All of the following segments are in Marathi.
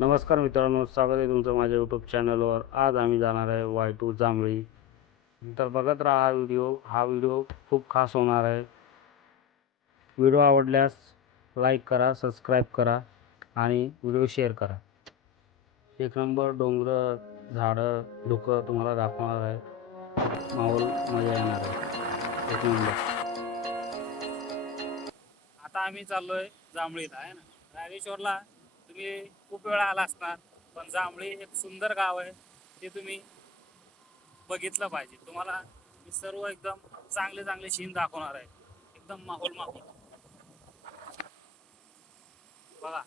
नमस्कार मित्रांनो स्वागत आहे तुमचं माझ्या यूट्यूब चॅनलवर आज आम्ही जाणार आहे वाय टू जांभळी. तर बघत राहा हा व्हिडिओ हा व्हिडिओ खूप खास होणार आहे. व्हिडिओ आवडल्यास लाईक करा सबस्क्राईब करा आणि व्हिडिओ शेअर करा. एक नंबर डोंगर झाडं धुकं तुम्हाला दाखवणार आहे. माहोल मजा येणार आहे. एक नंबर. आता आम्ही चाललोय जांभळीत आहे ना? रायरेश्वरला. तुम्ही खूप वेळा आला असणार पण जांभळी एक सुंदर गाव आहे ते तुम्ही बघितलं पाहिजे. तुम्हाला मी सर्व एकदम चांगले चांगले सीन दाखवणार आहे. एकदम माहोल माहोल. बघा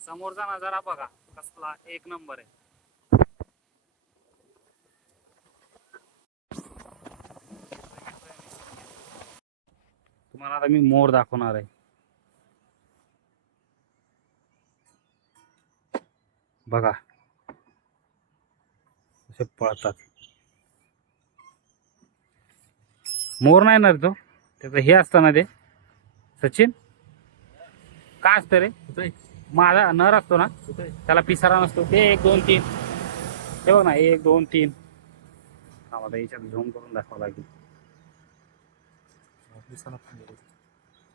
समोरचा नजारा बघा कसला एक नंबर आहे. तुम्हाला आता मी मोर दाखवणार आहे. बघा. कसे पळतात. मोर नाही ना रे तो? त्याचं हे असतं ना ते? सचिन? काय असतं रे? माझा नर असतो ना? त्याला पिसारा नसतो. ते एक दोन तीन. हे बघ ना एक दोन तीन. आता याच्यात झोम करून दाखवावं लागेल.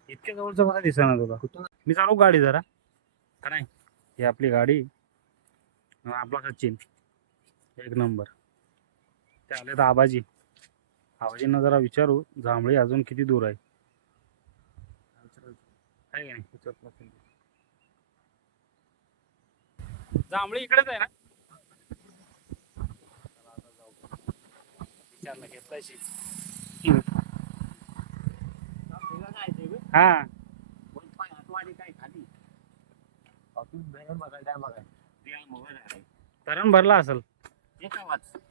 इतक्या जवळचं मला दिसणार तुला. मी चालू गाडी जरा. का नाही? ही आपली गाडी. आपला सचिन. एक नंबर. ते आले तर आबाजी. आबाजींना जरा विचारू जांभळी अजून किती दूर आहे? जांभळी इकडेच आहे ना? विचारलं घेतलाय हा. तरण भरला असेल.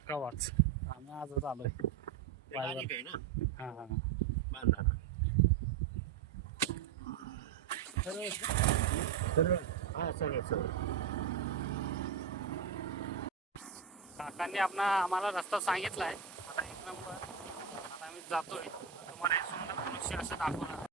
कवाच? आम्ही आजच आलोय. हा हा काकांनी आपला आम्हाला रस्ता सांगितलाय. आता एक नंबर. आता आम्ही जातोय. तुम्हाला एक सुंदर दृश्य असं दाखवणार.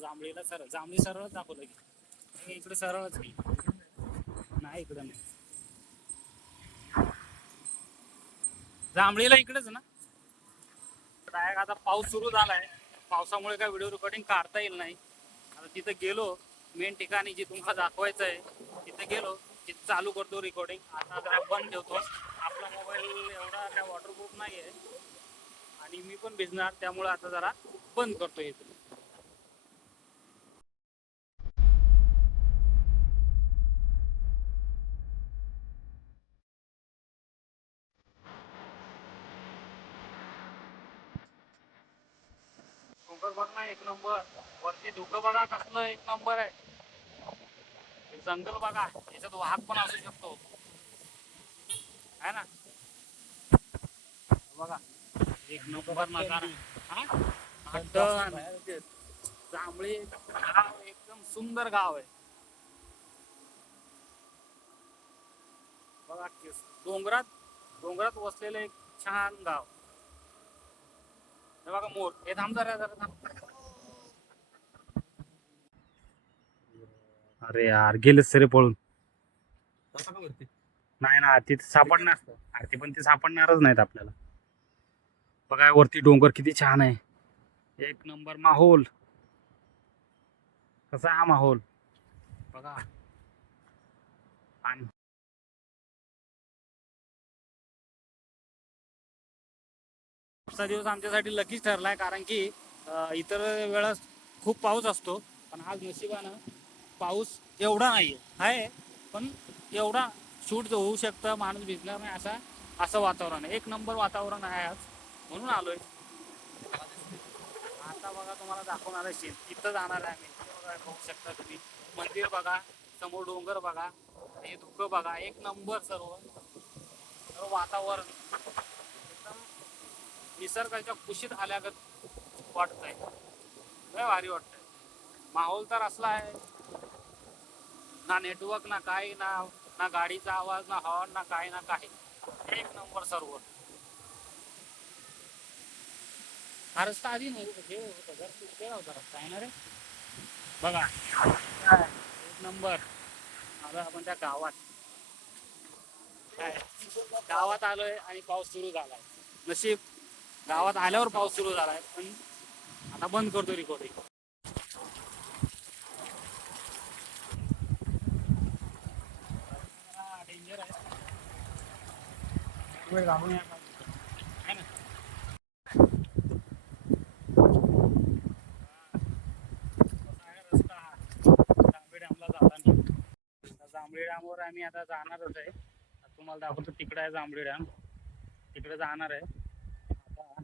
जांभळीला सरळ जांभळी सरळच दाखवलं की. इकडे सरळच की नाही इकडं नाही. जांभळीला इकडेच ना. डायरेक्ट आता पाऊस सुरू झालाय. पावसामुळे काय व्हिडिओ रेकॉर्डिंग काढता येईल नाही. आता तिथं गेलो मेन ठिकाणी जे तुम्हाला दाखवायचं आहे तिथं गेलो तिथं चालू करतो रेकॉर्डिंग आता जरा बंद ठेवतो. आपला मोबाईल एवढा काय वॉटरप्रूफ नाही आहे आणि मी पण भिजणार त्यामुळे आता जरा बंद करतो इथे डोंगर बघ ना एक नंबर. वरती धुकं बघा कसलं एक नंबर आहे. जंगल बघा याच्यात वाहक पण असू शकतो. है ना? बघा एक नंबर नजारा. हा? एकदम सुंदर गाव आहे. बघा डोंगरात डोंगरात वसलेलं एक छान गाव. बघा मोर. हे थांब जरा जरा थांब. अरे यार गेलेच सरे पळून. नाही ना तिथे सापडणार. अरे ते पण ते सापडणारच नाहीत आपल्याला. बघा वरती डोंगर किती छान आहे. एक नंबर माहोल. कसा हा माहोल? बघा. आणि आजचा दिवस आमच्यासाठी लकीच ठरलाय कारण की इतर वेळेस खूप पाऊस असतो पण आज नशिबानं पाऊस एवढा नाही आहे पण एवढा शूट होऊ शकतं माणूस भिजणार नाही असा असं वातावरण आहे. एक नंबर वातावरण आहे आज. म्हणून आलोय. आता बघा तुम्हाला दाखवणार आहे शेत. तिथं जाणार आहे आम्ही. बघा बघू शकता तुम्ही. मंदिर बघा समोर डोंगर बघा हे धुकं बघा. एक नंबर सर्व. सर्व वातावरण. एकदम निसर्गाच्या कुशीत आल्यागत वाटतंय. लय भारी वाटतंय. माहोल तर असला आहे. ना नेटवर्क ना काही ना ना गाडीचा आवाज ना हॉर्न ना काही ना काही. एक नंबर सर्व हा रस्ता आधी नव्हतं हे होतं घर ते होता रस्ता आहे ना रे? बघा. काय, एक नंबर. आलो आपण त्या गावात. गावात आलोय आणि पाऊस सुरू झालाय. नशीब गावात आल्यावर पाऊस सुरू झालाय पण आता बंद करतो रिकॉर्डिंग डेंजर आहे वेळ घालून रस्ता जांभळी जाताना जांभळी डॅमवर आम्ही आता जाणारच आहे आता तुम्हाला दाखवतो तिकडं आहे जांभळी डॅम. तिकडे जाणार आहे. आता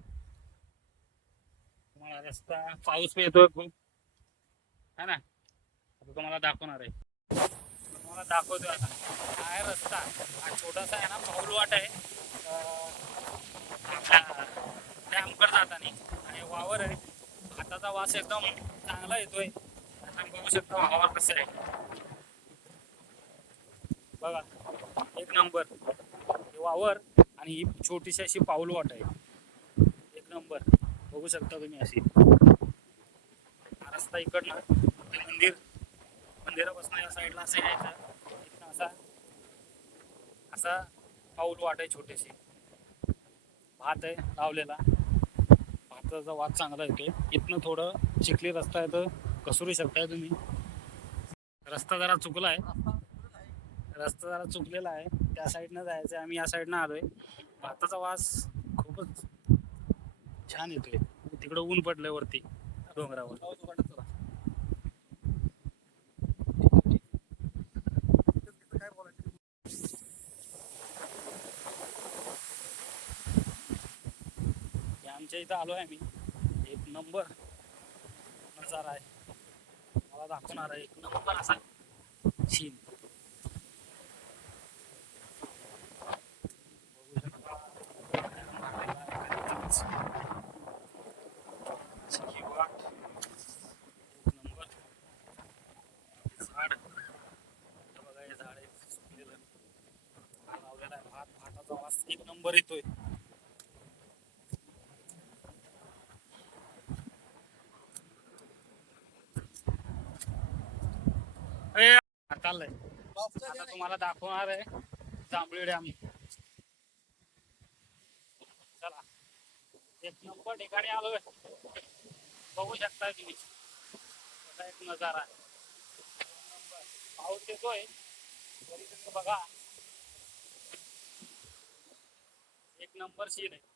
तुम्हाला रस्ता पाऊस येतोय खूप. है ना? आता तुम्हाला दाखवणार आहे. तुम्हाला दाखवतोय आता. हा आहे रस्ता? हा छोटासा आहे ना पाऊल वाट आहे. डॅमकडे जाताना. आणि वावर आहे. हाताचा वास एकदम चांगला येतोय. आपण बघू शकतो वावर कसं आहे. बघा एक नंबर. हे वावर आणि ही छोटीशी अशी पाऊल वाट आहे. एक नंबर. बघू शकता तुम्ही अशी. हा रस्ता इकडनं. ते मंदिर मंदिरापासून या साईडला असं यायचं. असा असा पाऊल वाट आहे छोटीशी. भात आहे लावलेला. भाताचा वाद चांगला येतो इथनं थोडं चिखली रस्ता आहे तर कसुरू शकताय तुम्ही. रस्ता जरा चुकला आहे. रस्ता जरा चुकलेला आहे. त्या साईडनं जायचं आहे. आम्ही या साईडनं आलोय. भाताचा वास खूपच छान येतोय. तिकडं ऊन पडलंय वरती डोंगरावर. हे आमच्या इथं आहे मी एक नंबर नजारा आहे. मला दाखवणार आहे एक नंबर असा सीन एक नंबर. येतोय हे बघा हे झाड आहे सुकलेलं हा लावलेला आहे भात भाताचा वास एक नंबर येतोय ए, हा, चाललंय. आता तुम्हाला दाखवणार आहे. जांभळी डॅम चला. एक नंबर ठिकाणी आलोय. बघू शकता तुम्ही. एक नजारा. पाऊस येतोय. तरी तुम्ही बघा. एक नंबर सीन आहे.